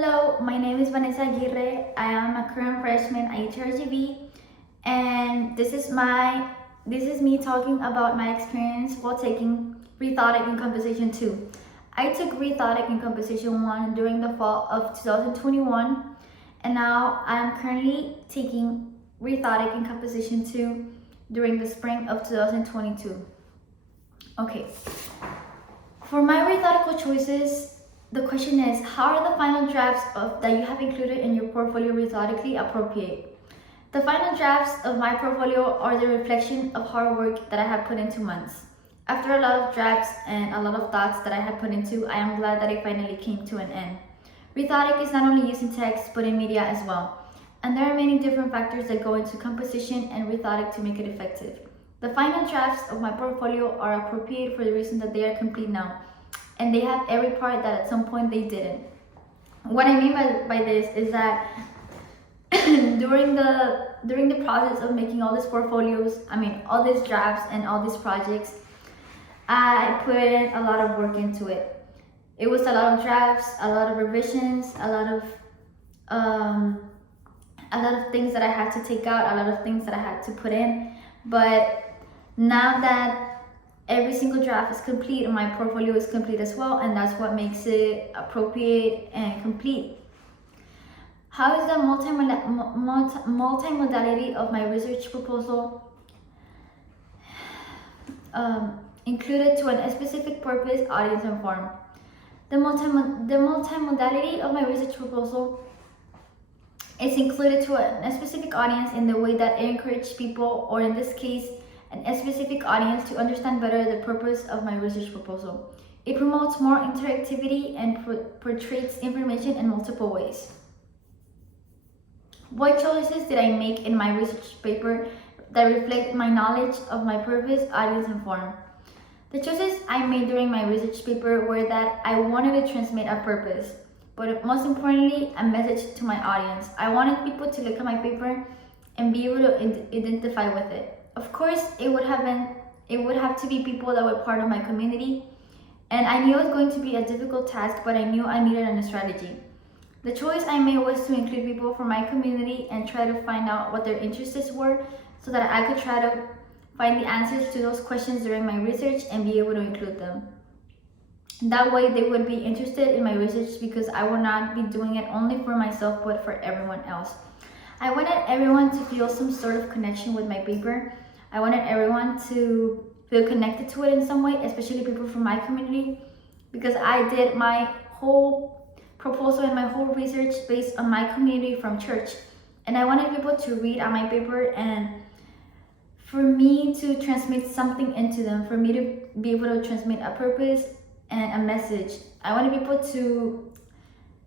Hello, my name is Vanessa Aguirre. I am a current freshman at HRGV, and this is me talking about my experience while taking Rhetoric and Composition 2. I took Rhetoric and Composition 1 during the fall of 2021, and now I am currently taking Rhetoric and Composition 2 during the spring of 2022. Okay, for my rhetorical choices, the question is, how are the final drafts that you have included in your portfolio rhetorically appropriate? The final drafts of my portfolio are the reflection of hard work that I have put into months. After a lot of drafts and a lot of thoughts that I have put into, I am glad that it finally came to an end. Rhetoric is not only used in text, but in media as well. And there are many different factors that go into composition and rhetoric to make it effective. The final drafts of my portfolio are appropriate for the reason that they are complete now, and they have every part that at some point they didn't. What I mean by this is that during the process of making all these portfolios, all these drafts and all these projects, I put in a lot of work into it. It was a lot of drafts, a lot of revisions, a lot of things that I had to take out, a lot of things that I had to put in. But now that every single draft is complete and my portfolio is complete as well, and that's what makes it appropriate and complete. How is the multimodality of my research proposal included to a specific purpose, audience, and form? The multimodality of my research proposal is included to a specific audience in the way that it encourages people, or in this case, a specific audience, to understand better the purpose of my research proposal. It promotes more interactivity and portrays information in multiple ways. What choices did I make in my research paper that reflect my knowledge of my purpose, audience, and form? The choices I made during my research paper were that I wanted to transmit a purpose, but most importantly, a message to my audience. I wanted people to look at my paper and be able to identify with it. Of course, it would have to be people that were part of my community, and I knew it was going to be a difficult task, but I knew I needed a strategy. The choice I made was to include people from my community and try to find out what their interests were, so that I could try to find the answers to those questions during my research and be able to include them. That way they would be interested in my research, because I would not be doing it only for myself, but for everyone else. I wanted everyone to feel some sort of connection with my paper. I wanted everyone to feel connected to it in some way, especially people from my community, because I did my whole proposal and my whole research based on my community from church. And I wanted people to read on my paper and for me to transmit something into them, for me to be able to transmit a purpose and a message. I wanted people to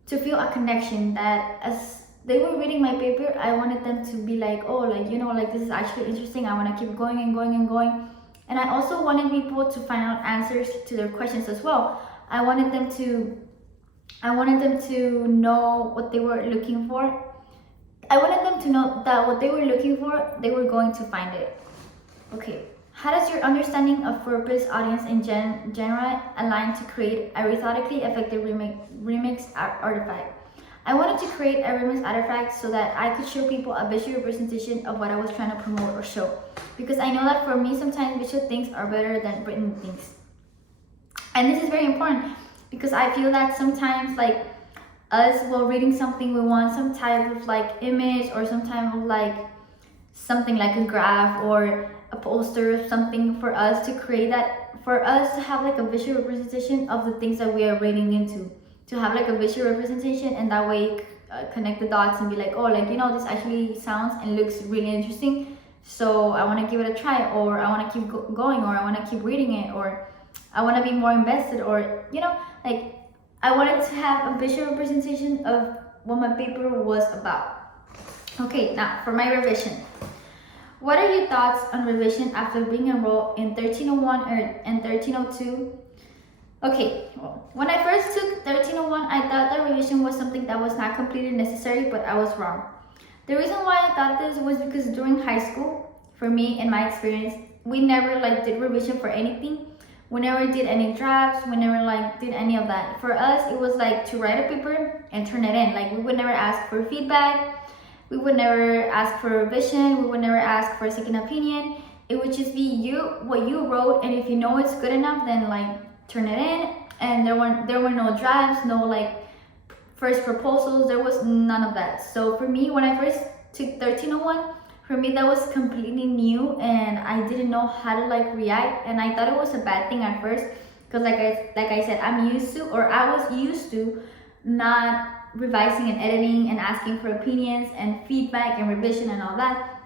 feel a connection, that as they were reading my paper, I wanted them to be like, oh, this is actually interesting. I want to keep going and going and going. And I also wanted people to find out answers to their questions as well. I wanted them to know what they were looking for. I wanted them to know that what they were looking for, they were going to find it. Okay, how does your understanding of purpose, audience, and genre align to create a rhetorically effective remix artifact? I wanted to create a remix artifact so that I could show people a visual representation of what I was trying to promote or show. Because I know that for me, sometimes visual things are better than written things. And this is very important, because I feel that sometimes, us, while reading something, we want some type of image, or some type of something like a graph or a poster or something for us to create, that for us to have a visual representation of the things that we are reading into. To have a visual representation, and that way connect the dots and be like, oh, this actually sounds and looks really interesting, so I want to give it a try, or I want to keep going, or I want to keep reading it, or I want to be more invested, or I wanted to have a visual representation of what my paper was about. Okay, now for my revision. What are your thoughts on revision after being enrolled in 1301 and 1302? Okay, well, when I first took 1301, I thought that revision was something that was not completely necessary, but I was wrong. The reason why I thought this was because during high school, for me, in my experience, we never did revision for anything. We never did any drafts. We never like did any of that. For us, it was like to write a paper and turn it in. Like we would never ask for feedback. We would never ask for revision. We would never ask for a second opinion. It would just be what you wrote, and if you know it's good enough, then like turn it in. And there were no drafts, no like first proposals. There was none of that. So for me, when I first took 1301, for me that was completely new, and I didn't know how to like react, and I thought it was a bad thing at first, because like I said, I was used to not revising and editing and asking for opinions and feedback and revision and all that.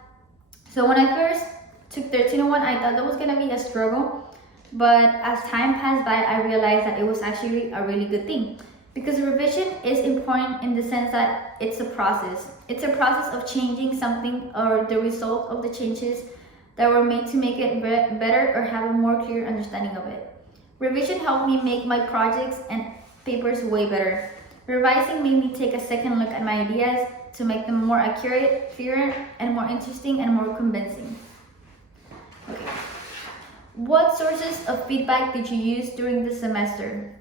So when I first took 1301, I thought that was gonna be a struggle, but as time passed by, I realized that it was actually a really good thing, because revision is important in the sense that it's a process. It's a process of changing something or the result of the changes that were made to make it better or have a more clear understanding of it. Revision helped me make my projects and papers way better. Revising made me take a second look at my ideas to make them more accurate, clearer, and more interesting and more convincing. Okay. What sources of feedback did you use during the semester?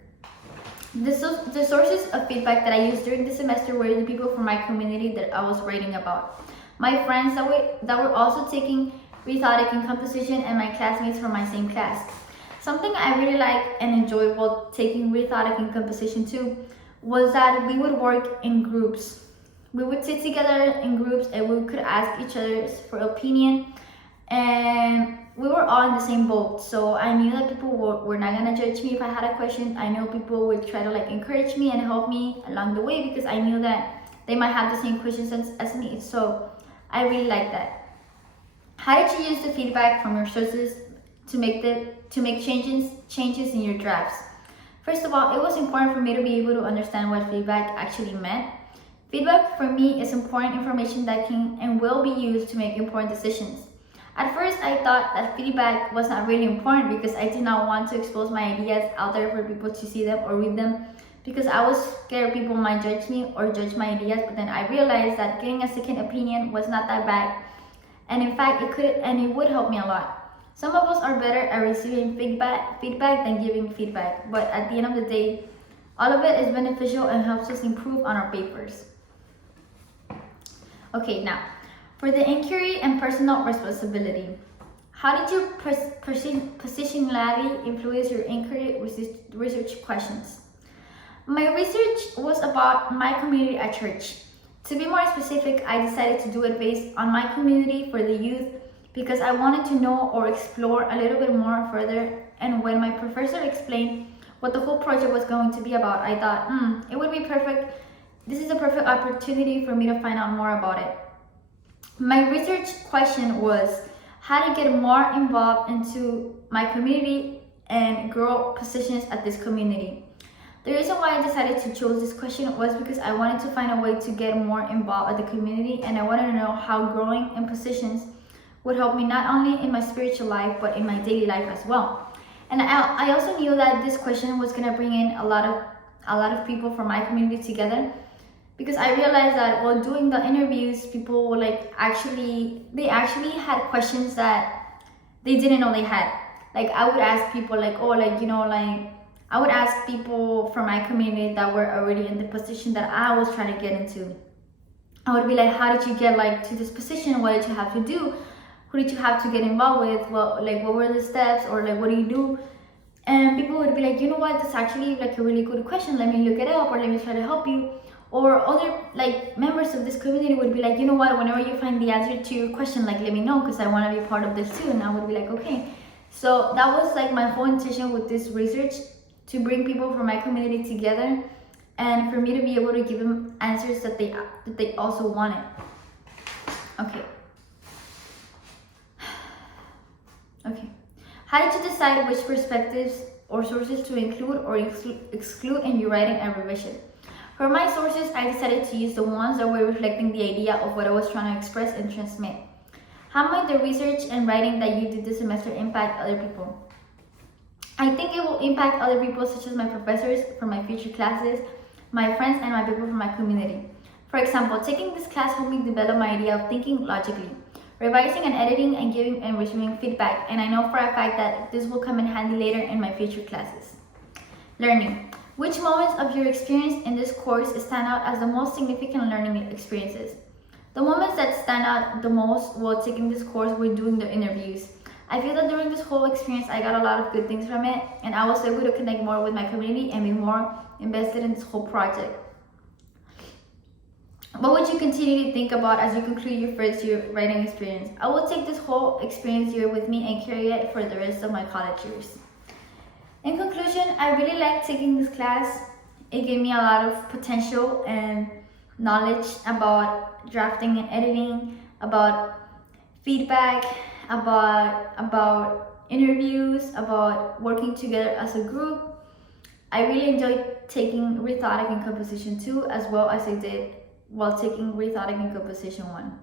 The sources of feedback that I used during the semester were the people from my community that I was writing about. My friends that were also taking Rhetoric and Composition, and my classmates from my same class. Something I really liked and enjoyed while taking Rhetoric and Composition too was that we would work in groups. We would sit together in groups and we could ask each other for opinion, and we were all in the same boat. So I knew that people were not gonna judge me if I had a question. I know people would try to like encourage me and help me along the way, because I knew that they might have the same questions as me. So I really like that. How did you use the feedback from your sources to make changes in your drafts? First of all, it was important for me to be able to understand what feedback actually meant. Feedback for me is important information that can and will be used to make important decisions. At first, I thought that feedback was not really important because I did not want to expose my ideas out there for people to see them or read them, because I was scared people might judge me or judge my ideas. But then I realized that getting a second opinion was not that bad, and in fact it would help me a lot. Some of us are better at receiving feedback than giving feedback, but at the end of the day, all of it is beneficial and helps us improve on our papers. Okay, now for the inquiry and personal responsibility. How did your positionality influence your inquiry research questions? My research was about my community at church. To be more specific, I decided to do it based on my community for the youth, because I wanted to know or explore a little bit more further. And when my professor explained what the whole project was going to be about, I thought, it would be perfect. This is a perfect opportunity for me to find out more about it. My research question was how to get more involved into my community and grow positions at this community. The reason why I decided to choose this question was because I wanted to find a way to get more involved at the community, and I wanted to know how growing in positions would help me not only in my spiritual life but in my daily life as well. And I also knew that this question was going to bring in a lot of people from my community together, because I realized that while doing the interviews, people were actually had questions that they didn't know they had. Like I would ask people I would ask people from my community that were already in the position that I was trying to get into. I would be like, how did you get to this position? What did you have to do? Who did you have to get involved with? What were the steps, or what do you do? And people would be like, you know what, that's actually a really good question. Let me look it up, or let me try to help you. Or other members of this community would be like, you know what, whenever you find the answer to your question, let me know, because I want to be part of this too. And I would be like, okay. So that was my whole intention with this research, to bring people from my community together, and for me to be able to give them answers that they also wanted. Okay. Okay. How did you decide which perspectives or sources to include or exclude in your writing and revision? For my sources, I decided to use the ones that were reflecting the idea of what I was trying to express and transmit. How might the research and writing that you did this semester impact other people? I think it will impact other people, such as my professors from my future classes, my friends, and my people from my community. For example, taking this class helped me develop my idea of thinking logically. revising and editing, and giving and receiving feedback. And I know for a fact that this will come in handy later in my future classes. Learning. Which moments of your experience in this course stand out as the most significant learning experiences? The moments that stand out the most while taking this course were doing the interviews. I feel that during this whole experience, I got a lot of good things from it, and I was able to connect more with my community and be more invested in this whole project. What would you continue to think about as you conclude your first year writing experience? I will take this whole experience year with me and carry it for the rest of my college years. In conclusion, I really liked taking this class. It gave me a lot of potential and knowledge about drafting and editing, about feedback, about interviews, about working together as a group. I really enjoyed taking Rhetoric and Composition 2 as well as I did while taking Rhetoric and Composition 1.